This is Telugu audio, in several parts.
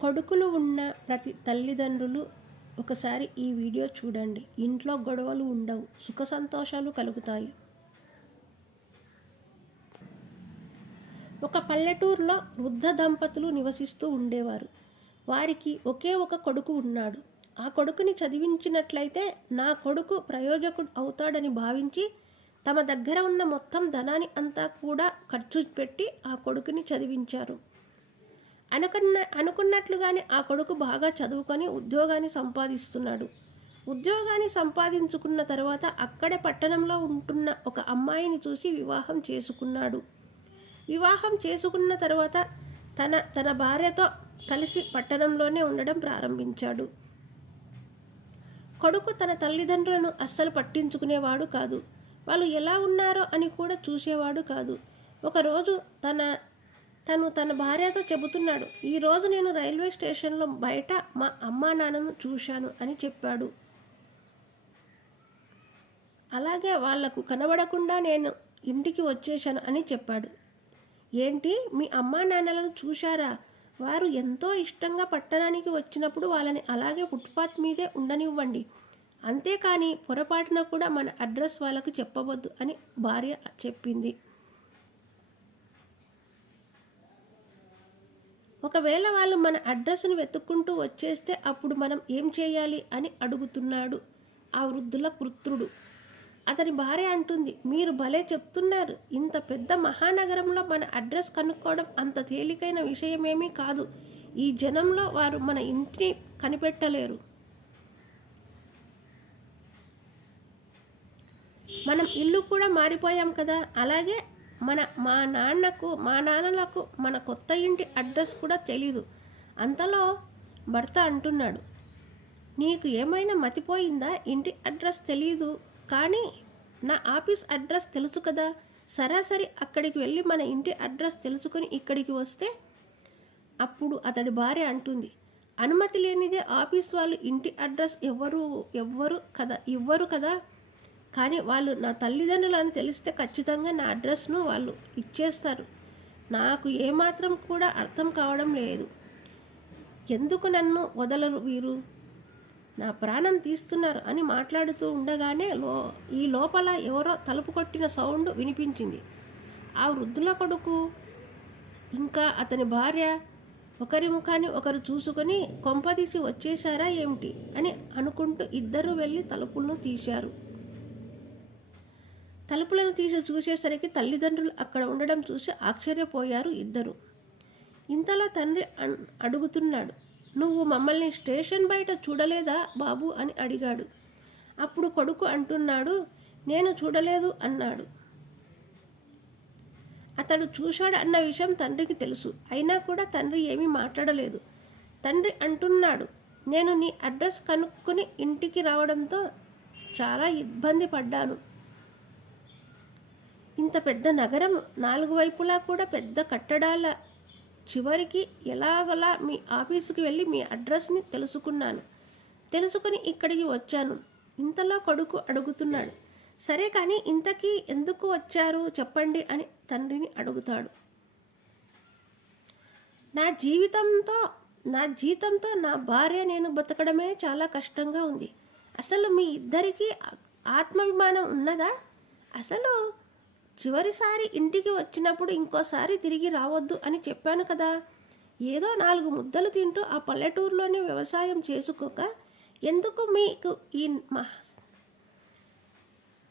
కొడుకులు ఉన్న ప్రతి తల్లిదండ్రులు ఒకసారి ఈ వీడియో చూడండి. ఇంట్లో గొడవలు ఉండవు సుఖ సంతోషాలు కలుగుతాయి. ఒక పల్లెటూరులో వృద్ధ దంపతులు నివసిస్తూ ఉండేవారు. వారికి ఒకే ఒక కొడుకు ఉన్నాడు. ఆ కొడుకుని చదివించినట్లయితే నా కొడుకు ప్రయోజకుడు అవుతాడని భావించి తమ దగ్గర ఉన్న మొత్తం ధనాన్ని అంతా కూడా ఖర్చు పెట్టి ఆ కొడుకుని చదివించారు. అనుకున్న అనుకున్నట్లుగానే ఆ కొడుకు బాగా చదువుకొని ఉద్యోగాన్ని సంపాదిస్తున్నాడు. ఉద్యోగాన్ని సంపాదించుకున్న తర్వాత అక్కడే పట్టణంలో ఉంటున్న ఒక అమ్మాయిని చూసి వివాహం చేసుకున్నాడు. వివాహం చేసుకున్న తర్వాత తన తన భార్యతో కలిసి పట్టణంలోనే ఉండడం ప్రారంభించాడు. కొడుకు తన తల్లిదండ్రులను అస్సలు పట్టించుకునేవాడు కాదు. వాళ్ళు ఎలా ఉన్నారో అని కూడా చూసేవాడు కాదు. ఒకరోజు తన తను తన భార్యతో చెబుతున్నాడు ఈరోజు నేను రైల్వే స్టేషన్లో బయట మా అమ్మా నాన్నను చూశాను అని చెప్పాడు. అలాగే వాళ్ళకు కనబడకుండా నేను ఇంటికి వచ్చేశాను అని చెప్పాడు. ఏంటి? మీ అమ్మా నాన్నలను చూశారా? వారు ఎంతో ఇష్టంగా పట్టణానికి వచ్చినప్పుడు వాళ్ళని అలాగే ఫుట్పాత్ మీదే ఉండనివ్వండి. అంతేకాని పొరపాటున కూడా మన అడ్రస్ వాళ్ళకు చెప్పవద్దు అని భార్య చెప్పింది. ఒకవేళ వాళ్ళు మన అడ్రస్ను వెతుక్కుంటూ వచ్చేస్తే అప్పుడు మనం ఏం చేయాలి అని అడుగుతున్నాడు ఆ వృద్ధుల కృత్రుడు అతని భార్య అంటుంది మీరు భలే చెప్తున్నారు. ఇంత పెద్ద మహానగరంలో మన అడ్రస్ కనుక్కోవడం అంత తేలికైన విషయమేమీ కాదు. ఈ జనంలో వారు మన ఇంటిని కనిపెట్టలేరు. మనం ఇల్లు కూడా మారిపోయాం కదా. అలాగే మన మా నాన్నకు మా నాన్నలకు మన కొత్త ఇంటి అడ్రస్ కూడా తెలీదు. అంతలో భర్త అంటున్నాడు నీకు ఏమైనా మతిపోయిందా? ఇంటి అడ్రస్ తెలీదు. కానీ నా ఆఫీస్ అడ్రస్ తెలుసు కదా. సరాసరి అక్కడికి వెళ్ళి మన ఇంటి అడ్రస్ తెలుసుకొని ఇక్కడికి వస్తే అప్పుడు అతడి భార్య అంటుంది అనుమతి లేనిదే ఆఫీస్ వాళ్ళు ఇంటి అడ్రస్ ఎవ్వరు ఎవ్వరు కదా ఇవ్వరు కదా. కానీ వాళ్ళు నా తల్లిదండ్రులు అని తెలిస్తే ఖచ్చితంగా నా అడ్రస్ను వాళ్ళు ఇచ్చేస్తారు. నాకు ఏమాత్రం కూడా అర్థం కావడం లేదు. ఎందుకు నన్ను వదలరు వీరు? నా ప్రాణం తీస్తున్నారు అని మాట్లాడుతూ ఉండగానే లో ఈ లోపల ఎవరో తలుపు కొట్టిన సౌండ్ వినిపించింది. ఆ వృద్ధుల కొడుకు ఇంకా అతని భార్య ఒకరి ముఖాన్ని ఒకరు చూసుకొని కొంపదీసి వచ్చేశారా ఏమిటి అని అనుకుంటూ ఇద్దరు వెళ్ళి తలుపులను తీశారు. తలుపులను తీసి చూసేసరికి తల్లిదండ్రులు అక్కడ ఉండడం చూసి ఆశ్చర్యపోయారు ఇద్దరు. ఇంతలా తండ్రి అడుగుతున్నాడు నువ్వు మమ్మల్ని స్టేషన్ బయట చూడలేదా బాబు? అని అడిగాడు. అప్పుడు కొడుకు అంటున్నాడు నేను చూడలేదు అన్నాడు. అతడు చూశాడు అన్న విషయం తండ్రికి తెలుసు. అయినా కూడా తండ్రి ఏమీ మాట్లాడలేదు. తండ్రి అంటున్నాడు నేను నీ అడ్రస్ కనుక్కొని ఇంటికి రావడంతో చాలా ఇబ్బంది పడ్డాను. ఇంత పెద్ద నగరం నాలుగు వైపులా కూడా పెద్ద కట్టడాల చివరికి ఎలాగలా మీ ఆఫీసుకి వెళ్ళి మీ అడ్రస్ని తెలుసుకున్నాను. తెలుసుకుని ఇక్కడికి వచ్చాను. ఇంతలో కొడుకు అడుగుతున్నాడు సరే కానీ ఇంతకీ ఎందుకు వచ్చారు? చెప్పండి అని తండ్రిని అడుగుతాడు. నా జీవితంతో నా జీతంతో నా భార్య నేను బతకడమే చాలా కష్టంగా ఉంది. అసలు మీ ఇద్దరికీ ఆత్మాభిమానం ఉన్నదా? అసలు చివరిసారి ఇంటికి వచ్చినప్పుడు ఇంకోసారి తిరిగి రావద్దు అని చెప్పాను కదా. ఏదో నాలుగు ముద్దలు తింటూ ఆ పల్లెటూరులోనే వ్యవసాయం చేసుకోక ఎందుకు మీకు ఈ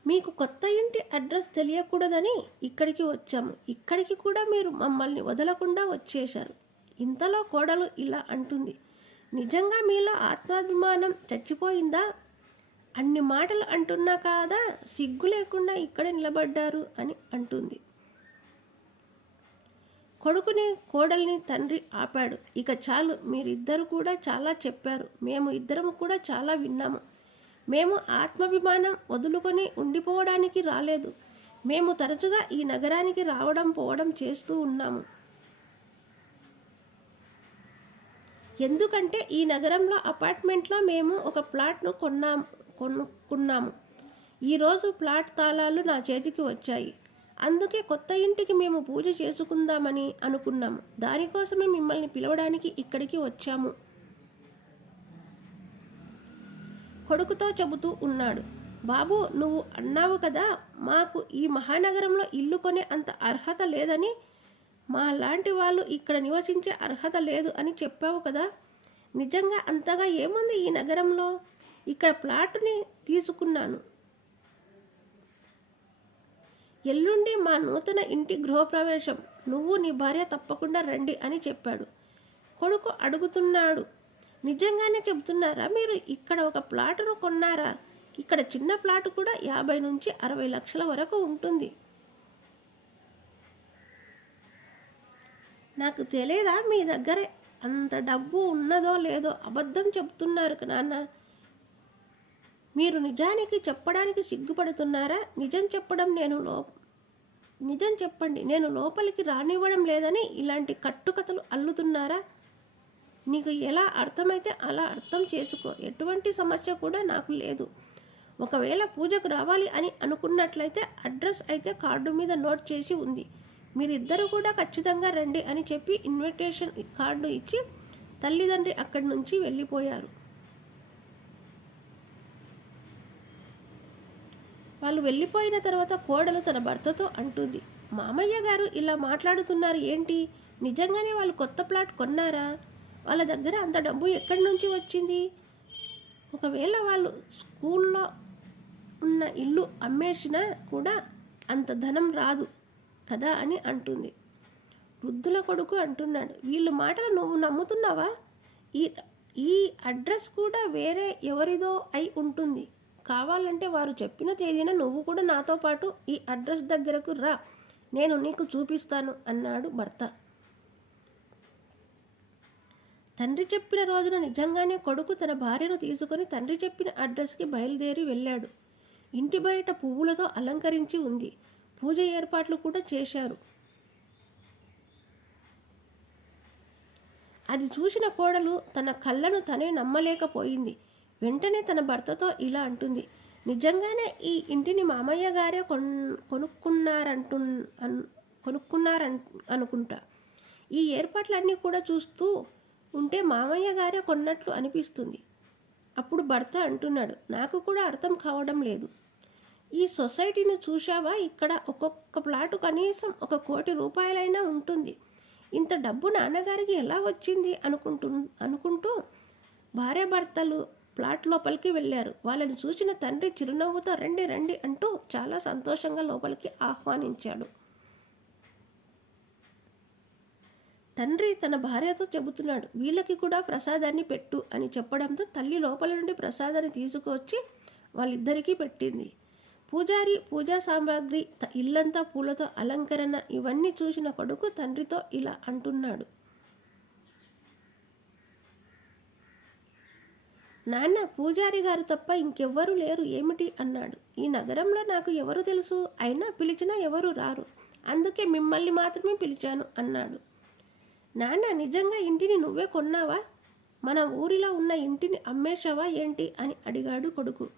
మీకు కొత్త ఇంటి అడ్రస్ తెలియకూడదని ఇక్కడికి వచ్చాము. ఇక్కడికి కూడా మీరు మమ్మల్ని వదలకుండా వచ్చేశారు. ఇంతలో కోడలు ఇలా అంటుంది. నిజంగా మీలో ఆత్మాభిమానం చచ్చిపోయిందా? అన్ని మాటలు అంటున్నా కాదా? సిగ్గు లేకుండా ఇక్కడ నిలబడ్డారు అని అంటుంది. కొడుకుని కోడల్ని తండ్రి ఆపాడు. ఇక చాలు మీరిద్దరు కూడా చాలా చెప్పారు. మేము ఇద్దరం కూడా చాలా విన్నాము. మేము ఆత్మాభిమానం వదులుకొని ఉండిపోవడానికి రాలేదు. మేము తరచుగా ఈ నగరానికి రావడం పోవడం చేస్తూ ఉన్నాము. ఎందుకంటే ఈ నగరంలో అపార్ట్మెంట్లో మేము ఒక ప్లాట్ను కొన్నాము. కొనుక్కున్నాము. ఈరోజు ప్లాట్ తాళాలు నా చేతికి వచ్చాయి. అందుకే కొత్త ఇంటికి మేము పూజ చేసుకుందామని అనుకున్నాము. దానికోసమే మిమ్మల్ని పిలవడానికి ఇక్కడికి వచ్చాము. కొడుకుతో చెబుతూ ఉన్నాడు బాబు నువ్వు అన్నావు కదా మాకు ఈ మహానగరంలో ఇల్లు కొనే అంత అర్హత లేదని. మా లాంటి వాళ్ళు ఇక్కడ నివసించే అర్హత లేదు అని చెప్పావు కదా. నిజంగా అంతగా ఏముంది ఈ నగరంలో? ఇక్కడ ప్లాట్ని తీసుకున్నాను. ఎల్లుండి మా నూతన ఇంటి గృహప్రవేశం. నువ్వు నీ భార్య తప్పకుండా రండి అని చెప్పాడు. కొడుకు అడుగుతున్నాడు. నిజంగానే చెబుతున్నారా? మీరు ఇక్కడ ఒక ప్లాటును కొన్నారా? ఇక్కడ చిన్న ప్లాట్ కూడా యాభై నుంచి అరవై లక్షల వరకు ఉంటుంది. నాకు తెలియదా మీ దగ్గర అంత డబ్బు ఉన్నదో లేదో? అబద్ధం చెప్తున్నారు నాన్న. మీరు నిజానికి చెప్పడానికి సిగ్గుపడుతున్నారా? నిజం చెప్పడం నేను లో నిజం చెప్పండి. నేను లోపలికి రానివ్వడం లేదని ఇలాంటి కట్టుకథలు అల్లుతున్నారా? నీకు ఎలా అర్థమైతే అలా అర్థం చేసుకో. ఎటువంటి సమస్య కూడా నాకు లేదు. ఒకవేళ పూజకు రావాలి అని అనుకున్నట్లయితే అడ్రస్ అయితే కార్డు మీద నోట్ చేసి ఉంది. మీరిద్దరూ కూడా ఖచ్చితంగా రండి అని చెప్పి ఇన్విటేషన్ కార్డు ఇచ్చి తల్లిదండ్రి అక్కడి నుంచి వెళ్ళిపోయారు. వాళ్ళు వెళ్ళిపోయిన తర్వాత కోడలు తన భర్తతో అంటుంది మామయ్య గారు ఇలా మాట్లాడుతున్నారు ఏంటి? నిజంగానే వాళ్ళు కొత్త ప్లాట్ కొన్నారా? వాళ్ళ దగ్గర అంత డబ్బు ఎక్కడి నుంచి వచ్చింది? ఒకవేళ వాళ్ళు స్కూల్లో ఉన్న ఇల్లు అమ్మేసినా కూడా అంత ధనం రాదు కదా అని అంటుంది. వృద్ధుల కొడుకు అంటున్నాడు వీళ్ళు మాటలు నువ్వు నమ్ముతున్నావా? ఈ ఈ అడ్రస్ కూడా వేరే ఎవరిదో అయి ఉంటుంది. కావాలంటే వారు చెప్పిన తేదీన నువ్వు కూడా నాతో పాటు ఈ అడ్రస్ దగ్గరకు రా. నేను నీకు చూపిస్తాను అన్నాడు భర్త. తండ్రి చెప్పిన రోజున నిజంగానే కొడుకు తన భార్యను తీసుకొని తండ్రి చెప్పిన అడ్రస్కి బయలుదేరి వెళ్ళాడు. ఇంటి బయట పువ్వులతో అలంకరించి ఉంది. పూజ ఏర్పాట్లు కూడా చేశారు. అది చూసిన కోడలు తన కళ్ళను తనే నమ్మలేకపోయింది. వెంటనే తన భర్తతో ఇలా అంటుంది. నిజంగానే ఈ ఇంటిని మామయ్య గారే కొన్ కొనుక్కున్నారంటు కొనుక్కున్నారన్ అనుకుంటా. ఈ ఏర్పాట్లన్నీ కూడా చూస్తూ ఉంటే మామయ్య గారే కొన్నట్లు అనిపిస్తుంది. అప్పుడు భర్త అంటున్నాడు నాకు కూడా అర్థం కావడం లేదు. ఈ సొసైటీని చూశావా? ఇక్కడ ఒక్కొక్క ప్లాటు కనీసం ఒక కోటి రూపాయలైనా ఉంటుంది. ఇంత డబ్బు నాన్నగారికి ఎలా వచ్చింది? అనుకుంటు అనుకుంటూ భార్యాభర్తలు ప్లాట్ లోపలికి వెళ్ళారు. వాళ్ళని చూసిన తండ్రి చిరునవ్వుతో రండి రండి అంటూ చాలా సంతోషంగా లోపలికి ఆహ్వానించాడు. తండ్రి తన భార్యతో చెబుతున్నాడు వీళ్ళకి కూడా ప్రసాదాన్ని పెట్టు అని చెప్పడంతో తల్లి లోపల నుండి ప్రసాదాన్ని తీసుకువచ్చి వాళ్ళిద్దరికీ పెట్టింది. పూజారి పూజా సామాగ్రి ఇల్లంతా పూలతో అలంకరణ ఇవన్నీ చూసిన కొడుకు తండ్రితో ఇలా అంటున్నాడు. నాన్న పూజారి గారు తప్ప ఇంకెవ్వరూ లేరు. ఏమిటి? అన్నాడు. ఈ నగరంలో నాకు ఎవరు తెలుసు? అయినా పిలిచినా ఎవరు రారు. అందుకే మిమ్మల్ని మాత్రమే పిలిచాను అన్నాడు. నాన్న నిజంగా ఇంటిని నువ్వే కొన్నావా? మన ఊరిలో ఉన్న ఇంటిని అమ్మేశావా ఏంటి? అని అడిగాడు కొడుకు.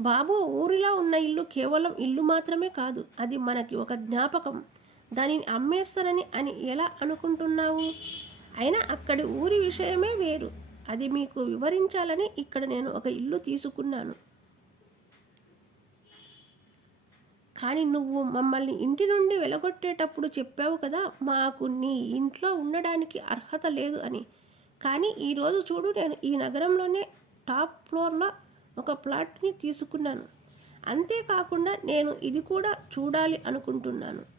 బాబు ఊరిలో ఉన్న ఇల్లు కేవలం ఇల్లు మాత్రమే కాదు అది మనకి ఒక జ్ఞాపకం. దానిని అమ్మేస్తానని అని ఎలా అనుకుంటున్నావు? అయినా అక్కడి ఊరి విషయమే వేరు. అది మీకు వివరించాలని ఇక్కడ నేను ఒక ఇల్లు తీసుకున్నాను. కానీ నువ్వు మమ్మల్ని ఇంటి నుండి వెలగొట్టేటప్పుడు చెప్పావు కదా మాకు నీ ఇంట్లో ఉండడానికి అర్హత లేదు అని. కానీ ఈరోజు చూడు నేను ఈ నగరంలోనే టాప్ ఫ్లోర్లో ఒక ప్లాట్ని తీసుకున్నాను. అంతేకాకుండా నేను ఇది కూడా చూడాలి అనుకుంటున్నాను.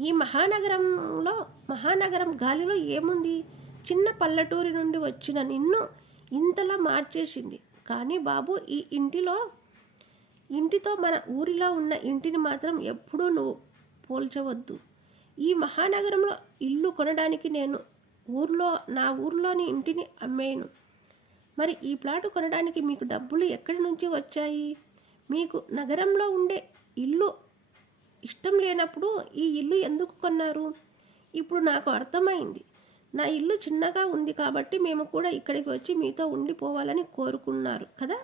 ఈ మహానగరంలో మహానగరం గాలిలో ఏముంది? చిన్న పల్లెటూరి నుండి వచ్చిన నిన్ను ఇంతలా మార్చేసింది. కానీ బాబు ఈ ఇంటిలో ఇంటితో మన ఊరిలో ఉన్న ఇంటిని మాత్రం ఎప్పుడూ నువ్వు పోల్చవద్దు. ఈ మహానగరంలో ఇల్లు కొనడానికి నేను ఊర్లో నా ఊర్లోని ఇంటిని అమ్మేయను మరి ఈ ప్లాటు కొనడానికి మీకు డబ్బులు ఎక్కడి నుంచి వచ్చాయి? మీకు నగరంలో ఉండే ఇల్లు ఇష్టం లేనప్పుడు ఈ ఇల్లు ఎందుకు కొన్నారు? ఇప్పుడు నాకు అర్థమైంది. నా ఇల్లు చిన్నగా ఉంది కాబట్టి మేము కూడా ఇక్కడికి వచ్చి మీతో ఉండిపోవాలని కోరుకున్నారు కదా?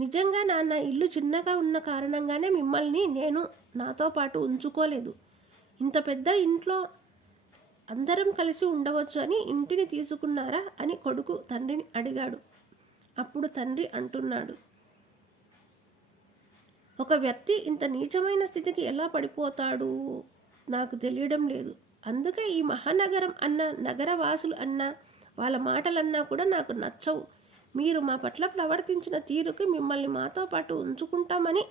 నిజంగా నాన్న ఇల్లు చిన్నగా ఉన్న కారణంగానే మిమ్మల్ని నేను నాతో పాటు ఉంచుకోలేదు. ఇంత పెద్ద ఇంట్లో అందరం కలిసి ఉండవచ్చు అని ఇంటిని తీసుకున్నారా? అని కొడుకు తండ్రిని అడిగాడు. అప్పుడు తండ్రి అంటున్నాడు. ఒక వ్యక్తి ఇంత నీచమైన స్థితికి ఎలా పడిపోతాడు? నాకు తెలియడం లేదు. అందుకే ఈ మహానగరం అన్న నగరవాసులు అన్న వాళ్ళ మాటలన్నా కూడా నాకు నచ్చవు. మీరు మా పట్ల ప్రవర్తించిన తీరుకి మిమ్మల్ని మాతో పాటు ఉంచుకుంటామని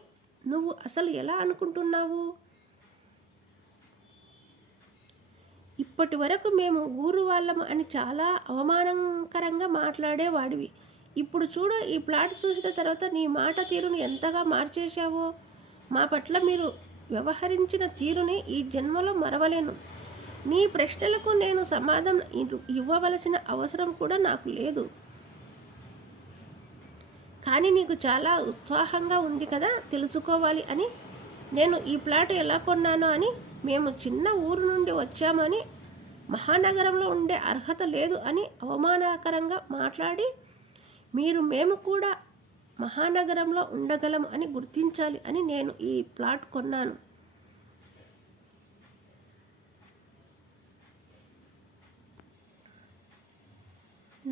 నువ్వు అసలు ఎలా అనుకుంటున్నావు? ఇప్పటి వరకు మేము ఊరు వాళ్ళము అని చాలా అవమానకరంగా మాట్లాడేవాడివి. ఇప్పుడు చూడు ఈ ప్లాట్ చూసిన తర్వాత నీ మాట తీరుని ఎంతగా మార్చేశావో. మా పట్ల మీరు వ్యవహరించిన తీరుని ఈ జన్మలో మరవలేను. నీ ప్రశ్నలకు నేను సమాధానం ఇవ్వవలసిన అవసరం కూడా నాకు లేదు. కానీ నీకు చాలా ఉత్సాహంగా ఉంది కదా తెలుసుకోవాలి అని. నేను ఈ ప్లాట్ ఎలా కొన్నానో అని. మేము చిన్న ఊరు నుండి వచ్చామని. మహానగరంలో ఉండే అర్హత లేదు అని అవమానకరంగా మాట్లాడి మీరు మేము కూడా మహానగరంలో ఉండగలం అని గుర్తించాలి అని నేను ఈ ప్లాట్ కొన్నాను.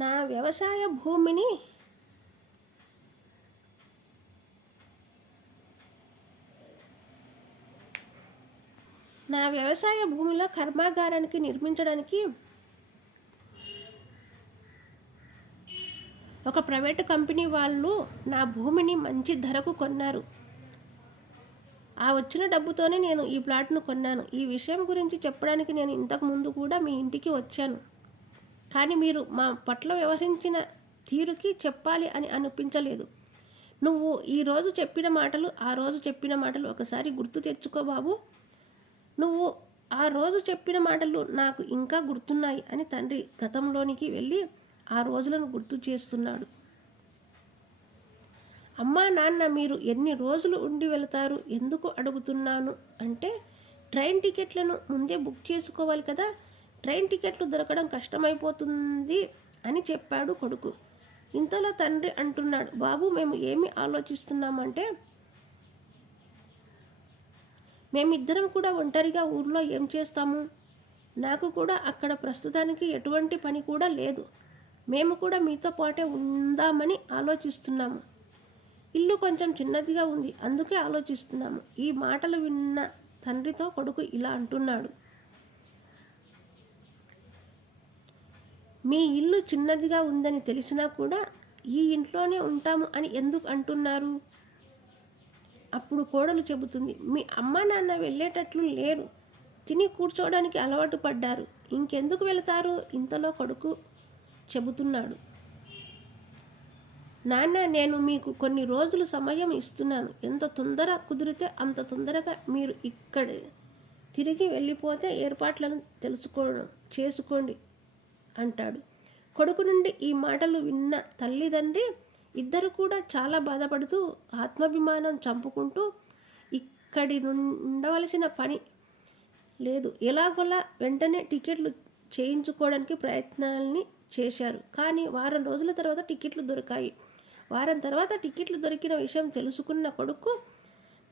నా వ్యవసాయ భూమిని నా వ్యవసాయ భూమిలో కర్మాగారానికి నిర్మించడానికి ఒక ప్రైవేటు కంపెనీ వాళ్ళు నా భూమిని మంచి ధరకు కొన్నారు. ఆ వచ్చిన డబ్బుతోనే నేను ఈ ప్లాట్ను కొన్నాను. ఈ విషయం గురించి చెప్పడానికి నేను ఇంతకు ముందు కూడా మీ ఇంటికి వచ్చాను. కానీ మీరు మా పట్ల వ్యవహరించిన తీరుకి చెప్పాలి అని అనిపించలేదు. నువ్వు ఈరోజు చెప్పిన మాటలు ఆ రోజు చెప్పిన మాటలు ఒకసారి గుర్తు తెచ్చుకో బాబు. నువ్వు ఆ రోజు చెప్పిన మాటలు నాకు ఇంకా గుర్తున్నాయి అని తండ్రి గతంలోనికి వెళ్ళి ఆ రోజులను గుర్తు చేస్తున్నాడు. అమ్మా నాన్న మీరు ఎన్ని రోజులు ఉండి వెళతారు? ఎందుకు అడుగుతున్నాను? అంటే ట్రైన్ టికెట్లను ముందే బుక్ చేసుకోవాలి కదా. ట్రైన్ టికెట్లు దొరకడం కష్టమైపోతుంది అని చెప్పాడు కొడుకు. ఇంతలో తండ్రి అంటున్నాడు బాబు మేము ఏమి ఆలోచిస్తున్నామంటే మేమిద్దరం కూడా ఒంటరిగా ఊర్లో ఏం చేస్తాము? నాకు కూడా అక్కడ ప్రస్తుతానికి ఎటువంటి పని కూడా లేదు. మేము కూడా మీతో పాటే ఉందామని ఆలోచిస్తున్నాము. ఇల్లు కొంచెం చిన్నదిగా ఉంది అందుకే ఆలోచిస్తున్నాము. ఈ మాటలు విన్న తండ్రితో కొడుకు ఇలా అంటున్నాడు. మీ ఇల్లు చిన్నదిగా ఉందని తెలిసినా కూడా ఈ ఇంట్లోనే ఉంటాము అని ఎందుకు అంటున్నారు? అప్పుడు కోడలు చెబుతుంది మీ అమ్మ నాన్న వెళ్ళేటట్లు లేరు. తిని కూర్చోవడానికి అలవాటు పడ్డారు. ఇంకెందుకు వెళతారు? ఇంతలో కొడుకు చెబుతున్నాడు. నాన్న నేను మీకు కొన్ని రోజులు సమయం ఇస్తున్నాను. ఎంత తొందర కుదిరితే అంత తొందరగా మీరు ఇక్కడ తిరిగి వెళ్ళిపోతే ఏర్పాట్లను తెలుసుకోవడం చేసుకోండి అంటాడు. కొడుకు నుండి ఈ మాటలు విన్న తల్లిదండ్రి ఇద్దరు కూడా చాలా బాధపడుతూ ఆత్మాభిమానం చంపుకుంటూ ఇక్కడి ఉండవలసిన పని లేదు. ఎలాగోలా వెంటనే టికెట్లు చేయించుకోవడానికి ప్రయత్నాల్ని చేశారు. కానీ వారం రోజుల తర్వాత టికెట్లు దొరికాయి. వారం తర్వాత టికెట్లు దొరికిన విషయం తెలుసుకున్న కొడుకు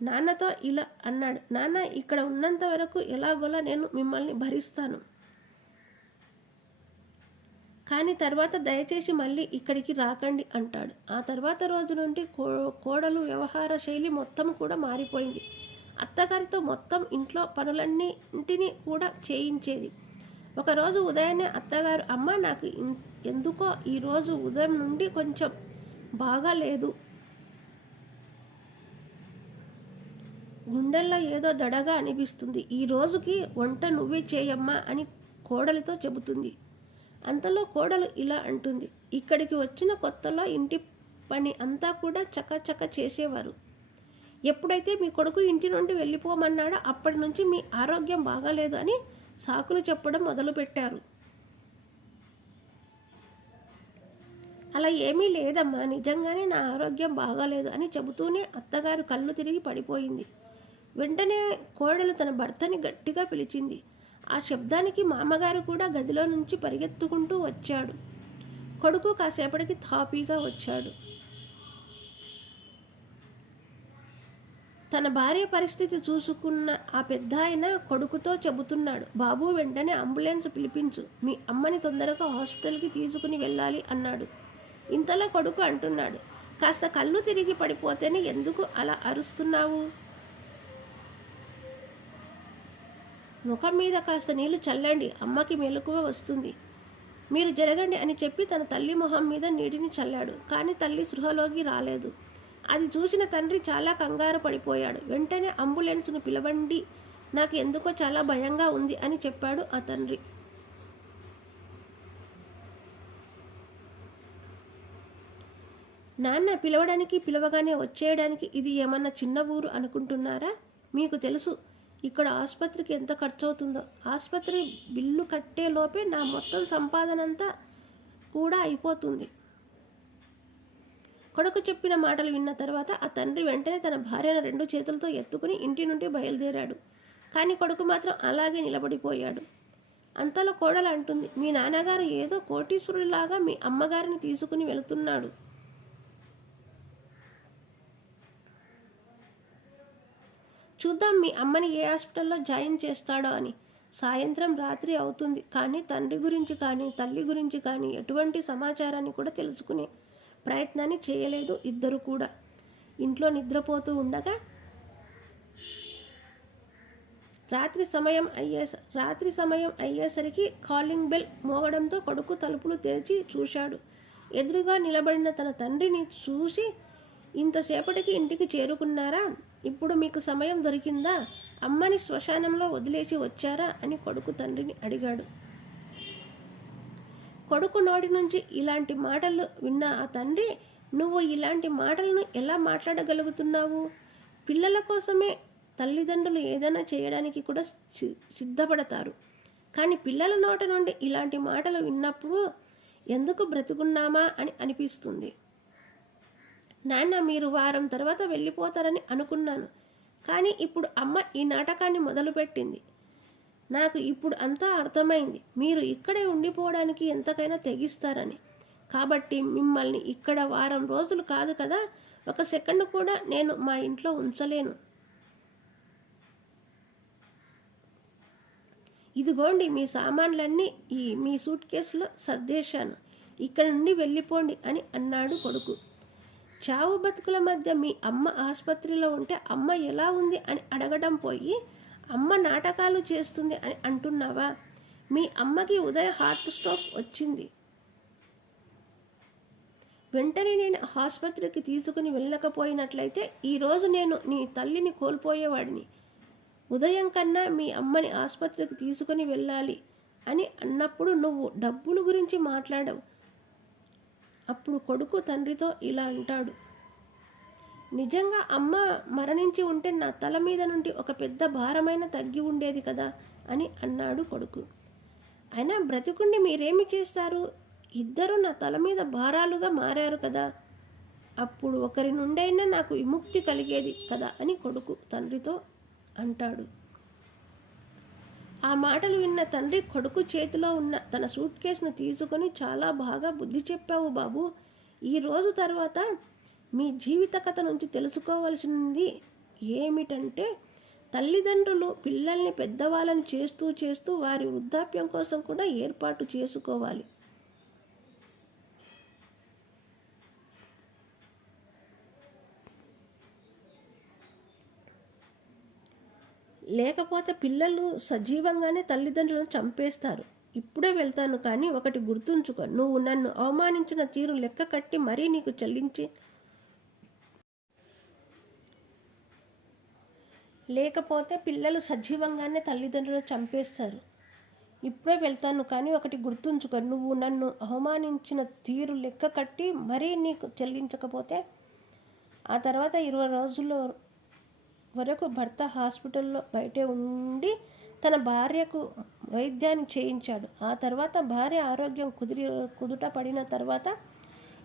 నాన్నతో ఇలా అన్నాడు. నాన్న ఇక్కడ ఉన్నంత వరకు ఎలాగోలా నేను మిమ్మల్ని భరిస్తాను. కానీ తర్వాత దయచేసి మళ్ళీ ఇక్కడికి రాకండి అంటాడు. ఆ తర్వాత రోజు నుండి కో కోడలు వ్యవహార శైలి మొత్తం కూడా మారిపోయింది. అత్తగారితో మొత్తం ఇంట్లో పనులన్నింటినీ కూడా చేయించేది. ఒకరోజు ఉదయాన్నే అత్తగారు అమ్మ నాకు ఎందుకో ఈరోజు ఉదయం నుండి కొంచెం బాగా లేదు గుండెల్లో ఏదో దడగా అనిపిస్తుంది. ఈ రోజుకి వంట నువ్వే చేయమ్మా అని కోడలితో చెబుతుంది. అంతలో కోడలు ఇలా అంటుంది. ఇక్కడికి వచ్చిన కొత్తలో ఇంటి పని అంతా కూడా చకచక చేసేవారు. ఎప్పుడైతే మీ కొడుకు ఇంటి నుండి వెళ్ళిపోమన్నాడో అప్పటి నుంచి మీ ఆరోగ్యం బాగాలేదు అని సాకులు చెప్పడం మొదలుపెట్టారు. అలా ఏమీ లేదమ్మా నిజంగానే నా ఆరోగ్యం బాగాలేదు అని చెబుతూనే అత్తగారు కళ్ళు తిరిగి పడిపోయింది. వెంటనే కోడలు తన భర్తని గట్టిగా పిలిచింది. ఆ శబ్దానికి మామగారు కూడా గదిలో నుంచి పరిగెత్తుకుంటూ వచ్చాడు. కొడుకు కాసేపటికి థాపీగా వచ్చాడు. తన భార్య పరిస్థితి చూసుకున్న ఆ పెద్ద ఆయన కొడుకుతో చెబుతున్నాడు బాబు వెంటనే అంబులెన్స్ పిలిపించు. మీ అమ్మని తొందరగా హాస్పిటల్కి తీసుకుని వెళ్ళాలి అన్నాడు. ఇంతలో కొడుకు అంటున్నాడు కాస్త కళ్ళు తిరిగి పడిపోతేనే ఎందుకు అలా అరుస్తున్నావు? ముఖం మీద కాస్త నీళ్ళు చల్లండి అమ్మకి మెలకువ వస్తుంది. మీరు జరగండి అని చెప్పి తన తల్లి మొహం మీద నీటిని చల్లాడు. కానీ తల్లి సృహలోకి రాలేదు. అది చూసిన తండ్రి చాలా కంగారు పడిపోయాడు. వెంటనే అంబులెన్స్ను పిలవండి. నాకు ఎందుకో చాలా భయంగా ఉంది అని చెప్పాడు ఆ తండ్రి. నాన్న పిలవడానికి పిలవగానే వచ్చేయడానికి ఇది ఏమన్నా చిన్న ఊరు అనుకుంటున్నారా? మీకు తెలుసు ఇక్కడ ఆసుపత్రికి ఎంత ఖర్చు అవుతుందో ఆసుపత్రి బిల్లు కట్టే లోపే నా మొత్తం సంపాదన అంతా కూడా అయిపోతుంది. కొడుకు చెప్పిన మాటలు విన్న తర్వాత ఆ తండ్రి వెంటనే తన భార్యను రెండు చేతులతో ఎత్తుకుని ఇంటి నుండి బయలుదేరాడు. కానీ కొడుకు మాత్రం అలాగే నిలబడిపోయాడు. అంతలో కోడలు అంటుంది మీ నాన్నగారు ఏదో కోటీశ్వరులాగా మీ అమ్మగారిని తీసుకుని వెళుతున్నాడు. చూద్దాం మీ అమ్మని ఏ హాస్పిటల్లో జాయిన్ చేస్తాడో అని. సాయంత్రం రాత్రి అవుతుంది. కానీ తండ్రి గురించి కానీ తల్లి గురించి కానీ ఎటువంటి సమాచారాన్ని కూడా తెలుసుకునే ప్రయత్నాన్ని చేయలేదు ఇద్దరు కూడా. ఇంట్లో నిద్రపోతూ ఉండగా రాత్రి సమయం అయ్యే రాత్రి సమయం అయ్యేసరికి కాలింగ్ బెల్ మోగడంతో కొడుకు తలుపులు తెరిచి చూశాడు. ఎదురుగా నిలబడిన తన తండ్రిని చూసి ఇంతసేపటికి ఇంటికి చేరుకున్నారా? ఇప్పుడు మీకు సమయం దొరికిందా? అమ్మని శ్మశానంలో వదిలేసి వచ్చారా? అని కొడుకు తండ్రిని అడిగాడు. కొడుకు నోటి నుంచి ఇలాంటి మాటలు విన్న ఆ తండ్రి నువ్వు ఇలాంటి మాటలను ఎలా మాట్లాడగలుగుతున్నావు? పిల్లల కోసమే తల్లిదండ్రులు ఏదైనా చేయడానికి కూడా సి- సిద్ధపడతారు. కానీ పిల్లల నోట నుండి ఇలాంటి మాటలు విన్నప్పుడు ఎందుకు బ్రతుకున్నామా అని అనిపిస్తుంది. నాన్న మీరు వారం తర్వాత వెళ్ళిపోతారని అనుకున్నాను. కానీ ఇప్పుడు అమ్మ ఈ నాటకాన్ని మొదలుపెట్టింది. నాకు ఇప్పుడు అంతా అర్థమైంది. మీరు ఇక్కడే ఉండిపోవడానికి ఎంతకైనా తెగిస్తారని. కాబట్టి మిమ్మల్ని ఇక్కడ వారం రోజులు కాదు కదా ఒక సెకండ్ కూడా నేను మా ఇంట్లో ఉంచలేను. ఇదిగోండి మీ సామాన్లన్నీ ఈ మీ సూట్ కేసులో సర్దేశాను. ఇక్కడ నుండి వెళ్ళిపోండి అని అన్నాడు కొడుకు. చావు బతుకుల మధ్య మీ అమ్మ ఆసుపత్రిలో ఉంటే అమ్మ ఎలా ఉంది అని అడగడం పోయి అమ్మ నాటకాలు చేస్తుంది అని అంటున్నావా? మీ అమ్మకి ఉదయ హార్ట్ స్ట్రోక్ వచ్చింది. వెంటనే నేను ఆసుపత్రికి తీసుకుని వెళ్ళకపోయినట్లయితే ఈరోజు నేను నీ తల్లిని కోల్పోయేవాడిని. ఉదయం కన్నా మీ అమ్మని ఆసుపత్రికి తీసుకుని వెళ్ళాలి అని అన్నప్పుడు నువ్వు డబ్బుల గురించి మాట్లాడవు. అప్పుడు కొడుకు తండ్రితో ఇలా అంటాడు. నిజంగా అమ్మ మరణించి ఉంటే నా తల మీద నుండి ఒక పెద్ద భారమైన తగ్గి ఉండేది కదా అని అన్నాడు కొడుకు. అయినా బ్రతికుండి మీరేమి చేస్తారు? ఇద్దరు నా తల మీద భారాలుగా మారారు కదా. అప్పుడు ఒకరి నుండైనా నాకు విముక్తి కలిగేది కదా అని కొడుకు తండ్రితో అంటాడు. ఆ మాటలు విన్న తండ్రి కొడుకు చేతిలో ఉన్న తన సూట్ కేసును తీసుకొని చాలా బాగా బుద్ధి చెప్పావు బాబు. ఈ రోజు తర్వాత మీ జీవిత కథ నుంచి తెలుసుకోవాల్సింది ఏమిటంటే తల్లిదండ్రులు పిల్లల్ని పెద్దవాళ్ళని చేస్తూ చేస్తూ వారి వృద్ధాప్యం కోసం కూడా ఏర్పాటు చేసుకోవాలి. లేకపోతే పిల్లలు సజీవంగానే తల్లిదండ్రులను చంపేస్తారు. ఇప్పుడే వెళ్తాను కానీ ఒకటి గుర్తుంచుకో నువ్వు నన్ను అవమానించిన తీరు లెక్క కట్టి మరీ నీకు చెల్లించి లేకపోతే పిల్లలు సజీవంగానే తల్లిదండ్రులు చంపేస్తారు. ఇప్పుడే వెళ్తాను కానీ ఒకటి గుర్తుంచుకో నువ్వు నన్ను అవమానించిన తీరు లెక్క కట్టి మరీ నీకు చెల్లించకపోతే ఆ తర్వాత ఇరవై రోజుల వరకు భర్త హాస్పిటల్లో బయటే ఉండి తన భార్యకు వైద్యాన్ని చేయించాడు. ఆ తర్వాత భార్య ఆరోగ్యం కుదిరి కుదుట పడిన తర్వాత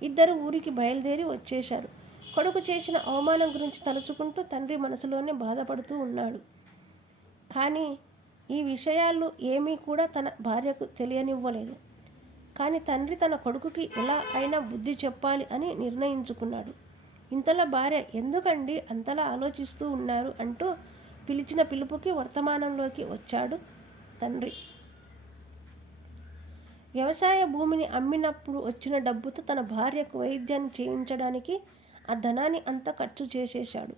ఇద్దరు ఊరికి బయలుదేరి వచ్చేశారు. కొడుకు చేసిన అవమానం గురించి తలుచుకుంటూ తండ్రి మనసులోనే బాధపడుతూ ఉన్నాడు. కానీ ఈ విషయాలు ఏమీ కూడా తన భార్యకు తెలియనివ్వలేదు. కానీ తండ్రి తన కొడుకుకి ఎలా అయినా బుద్ధి చెప్పాలి అని నిర్ణయించుకున్నాడు. ఇంతలో భార్య ఎందుకండి అంతలా ఆలోచిస్తూ ఉన్నారు? అంటూ పిలిచిన పిలుపుకి వర్తమానంలోకి వచ్చాడు తండ్రి. వ్యవసాయ భూమిని అమ్మినప్పుడు వచ్చిన డబ్బుతో తన భార్యకు వైద్యాన్ని చేయించడానికి ఆ ధనాన్ని అంతా ఖర్చు చేసేశాడు.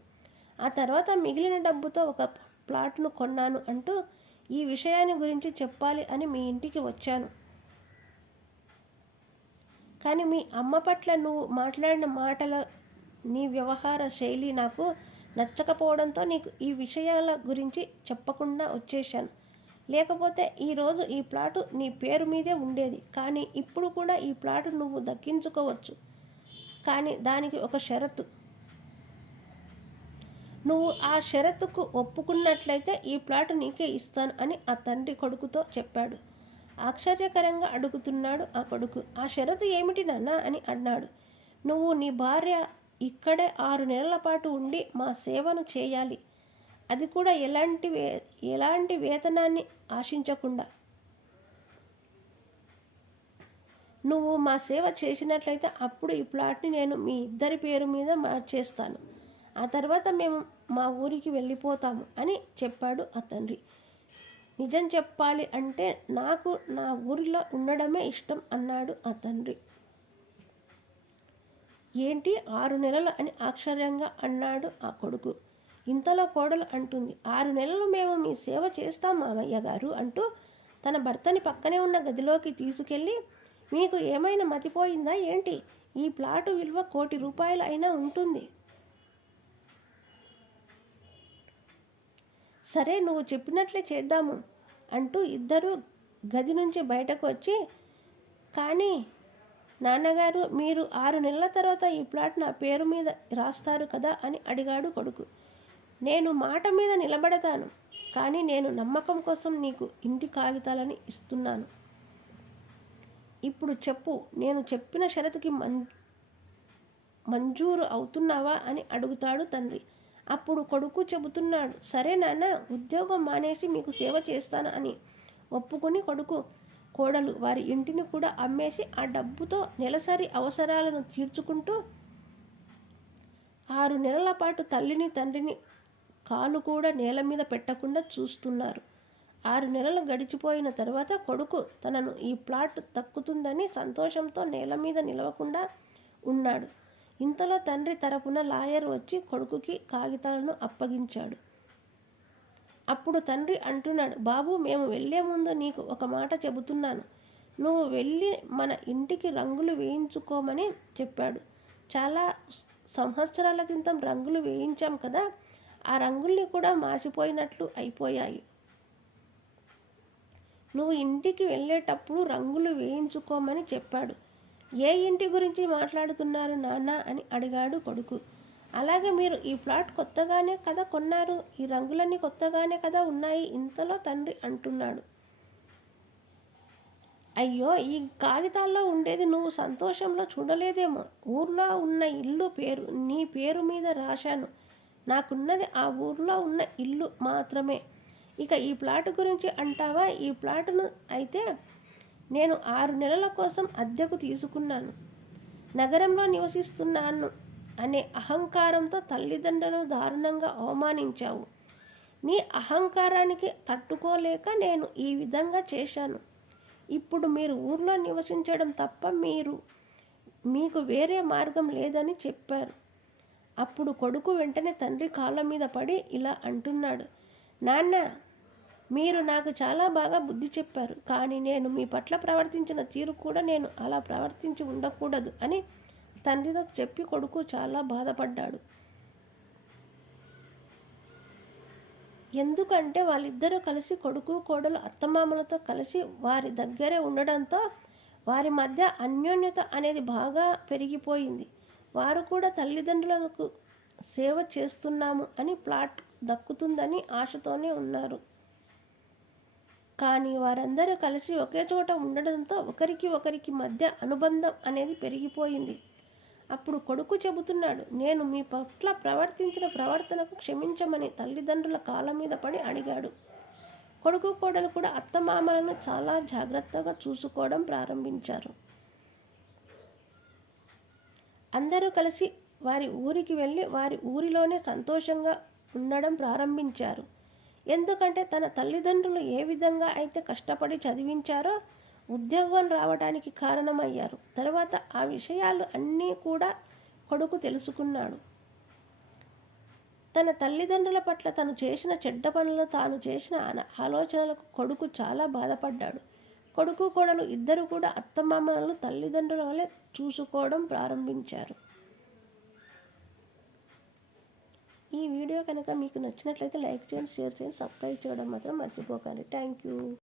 ఆ తర్వాత మిగిలిన డబ్బుతో ఒక ప్లాట్ను కొన్నాను అంటూ ఈ విషయాన్ని గురించి చెప్పాలి అని మీ ఇంటికి వచ్చాను. కానీ మీ అమ్మ పట్ల నువ్వు మాట్లాడిన మాటల నీ వ్యవహార శైలి నాకు నచ్చకపోవడంతో నీకు ఈ విషయాల గురించి చెప్పకుండా వచ్చేసాను లేకపోతే ఈరోజు ఈ ప్లాటు నీ పేరు మీదే ఉండేది. కానీ ఇప్పుడు కూడా ఈ ప్లాటు నువ్వు దక్కించుకోవచ్చు. కానీ దానికి ఒక షరతు. నువ్వు ఆ షరతుకు ఒప్పుకున్నట్లయితే ఈ ప్లాట్ నీకే ఇస్తాను అని ఆ తండ్రి కొడుకుతో చెప్పాడు. ఆశ్చర్యకరంగా అడుగుతున్నాడు ఆ కొడుకు. ఆ షరతు ఏమిటి నాన్న అని అన్నాడు. నువ్వు నీ భార్య ఇక్కడే ఆరు నెలల పాటు ఉండి మా సేవను చేయాలి. అది కూడా ఎలాంటి వే ఎలాంటి వేతనాన్ని ఆశించకుండా. నువ్వు మా సేవ చేసినట్లయితే అప్పుడు ఈ ప్లాట్ని నేను మీ ఇద్దరి పేరు మీద మార్చేస్తాను. ఆ తర్వాత మేము మా ఊరికి వెళ్ళిపోతాము అని చెప్పాడు ఆ తండ్రి. నిజం చెప్పాలి అంటే నాకు నా ఊరిలో ఉండడమే ఇష్టం అన్నాడు ఆ తండ్రి. ఏంటి ఆరు నెలలు అని ఆశ్చర్యంగా అన్నాడు ఆ కొడుకు. ఇంతలో కోడలు అంటుంది ఆరు నెలలు మేము మీ సేవ చేస్తాం మామయ్య గారు అంటూ తన భర్తని పక్కనే ఉన్న గదిలోకి తీసుకెళ్ళి మీకు ఏమైనా మతిపోయిందా ఏంటి? ఈ ప్లాటు విలువ కోటి రూపాయలు అయినా ఉంటుంది. సరే నువ్వు చెప్పినట్లే చేద్దాము అంటూ ఇద్దరు గది నుంచి బయటకు వచ్చి కానీ నాన్నగారు మీరు ఆరు నెలల తర్వాత ఈ ప్లాట్ నా పేరు మీద రాస్తారు కదా అని అడిగాడు కొడుకు. నేను మాట మీద నిలబడతాను కానీ నేను నమ్మకం కోసం నీకు ఇంటి కాగితాలని ఇస్తున్నాను. ఇప్పుడు చెప్పు నేను చెప్పిన షరతుకి మం మంజూరు అవుతున్నావా అని అడుగుతాడు తండ్రి. అప్పుడు కొడుకు చెబుతున్నాడు సరే నాన్న ఉద్యోగం మానేసి మీకు సేవ చేస్తాను అని ఒప్పుకొని కొడుకు కోడలు వారి ఇంటిని కూడా అమ్మేసి ఆ డబ్బుతో నెలసరి అవసరాలను తీర్చుకుంటూ ఆరు నెలల పాటు తల్లిని తండ్రిని కాలు కూడా నేల మీద పెట్టకుండా చూస్తున్నారు. ఆరు నెలలు గడిచిపోయిన తర్వాత కొడుకు తనను ఈ ప్లాట్ దక్కుతుందని సంతోషంతో నేల మీద నిలవకుండా ఉన్నాడు. ఇంతలో తండ్రి తరపున లాయర్ వచ్చి కొడుకుకి కాగితాలను అప్పగించాడు. అప్పుడు తండ్రి అంటున్నాడు బాబు మేము వెళ్ళే ముందు నీకు ఒక మాట చెబుతున్నాను. నువ్వు వెళ్ళి మన ఇంటికి రంగులు వేయించుకోమని చెప్పాడు. చాలా సంవత్సరాల క్రితం రంగులు వేయించాం కదా ఆ రంగుల్ని కూడా మాసిపోయినట్లు అయిపోయాయి. నువ్వు ఇంటికి వెళ్ళేటప్పుడు రంగులు వేయించుకోమని చెప్పాడు. ఏ ఇంటి గురించి మాట్లాడుతున్నారు నాన్న అని అడిగాడు కొడుకు. అలాగే మీరు ఈ ప్లాట్ కొత్తగానే కదా కొన్నారు ఈ రంగులన్నీ కొత్తగానే కదా ఉన్నాయి ఇంతలో తండ్రి అంటున్నాడు. అయ్యో ఈ కాగితాల్లో ఉండేది నువ్వు సంతోషంలో చూడలేదేమో. ఊర్లో ఉన్న ఇల్లు పేరు నీ పేరు మీద రాశాను. నాకున్నది ఆ ఊర్లో ఉన్న ఇల్లు మాత్రమే. ఇక ఈ ప్లాట్ గురించి అంటావా? ఈ ప్లాట్ను అయితే నేను ఆరు నెలల కోసం అద్దెకు తీసుకున్నాను. నగరంలో నివసిస్తున్నాను అనే అహంకారంతో తల్లిదండ్రులను దారుణంగా అవమానించావు. నీ అహంకారానికి తట్టుకోలేక నేను ఈ విధంగా చేశాను. ఇప్పుడు మీరు ఊర్లో నివసించడం తప్ప మీరు మీకు వేరే మార్గం లేదని చెప్పారు. అప్పుడు కొడుకు వెంటనే తండ్రి కాళ్ళ మీద పడి ఇలా అంటున్నాడు. నాన్న మీరు నాకు చాలా బాగా బుద్ధి చెప్పారు కానీ నేను మీ పట్ల ప్రవర్తించిన తీరు కూడా నేను అలా ప్రవర్తించి ఉండకూడదు అని తండ్రితో చెప్పి కొడుకు చాలా బాధపడ్డాడు. ఎందుకంటే వాళ్ళిద్దరూ కలిసి కొడుకు కోడలు అత్తమామలతో కలిసి వారి దగ్గరే ఉండడంతో వారి మధ్య అన్యోన్యత అనేది బాగా పెరిగిపోయింది. వారు కూడా తల్లిదండ్రులకు సేవ చేస్తున్నాము అని ప్లాట్ దక్కుతుందని ఆశతోనే ఉన్నారు. కానీ వారందరూ కలిసి ఒకే చోట ఉండడంతో ఒకరికి ఒకరికి మధ్య అనుబంధం అనేది పెరిగిపోయింది. అప్పుడు కొడుకు చెబుతున్నాడు నేను మీ పట్ల ప్రవర్తించిన ప్రవర్తనకు క్షమించమని తల్లిదండ్రుల కాళ్ళ మీద పడి అడిగాడు. కొడుకు కోడలు కూడా అత్తమామలను చాలా జాగ్రత్తగా చూసుకోవడం ప్రారంభించారు. అందరూ కలిసి వారి ఊరికి వెళ్ళి వారి ఊరిలోనే సంతోషంగా ఉండడం ప్రారంభించారు. ఎందుకంటే తన తల్లిదండ్రులు ఏ విధంగా అయితే కష్టపడి చదివించారో ఉద్యోగం రావడానికి కారణమయ్యారు. తర్వాత ఆ విషయాలు అన్నీ కూడా కొడుకు తెలుసుకున్నాడు. తన తల్లిదండ్రుల పట్ల తను చేసిన చెడ్డ పనులు తాను చేసిన అన- ఆలోచనలకు కొడుకు చాలా బాధపడ్డాడు. కొడుకు కోడలు ఇద్దరు కూడా అత్తమామలను తల్లిదండ్రుల వలె చూసుకోవడం ప్రారంభించారు. ఈ వీడియో కనుక మీకు నచ్చినట్లయితే లైక్ చేయండి షేర్ చేయండి సబ్స్క్రైబ్ చేయడం మాత్రం మర్చిపోకండి. Thank you.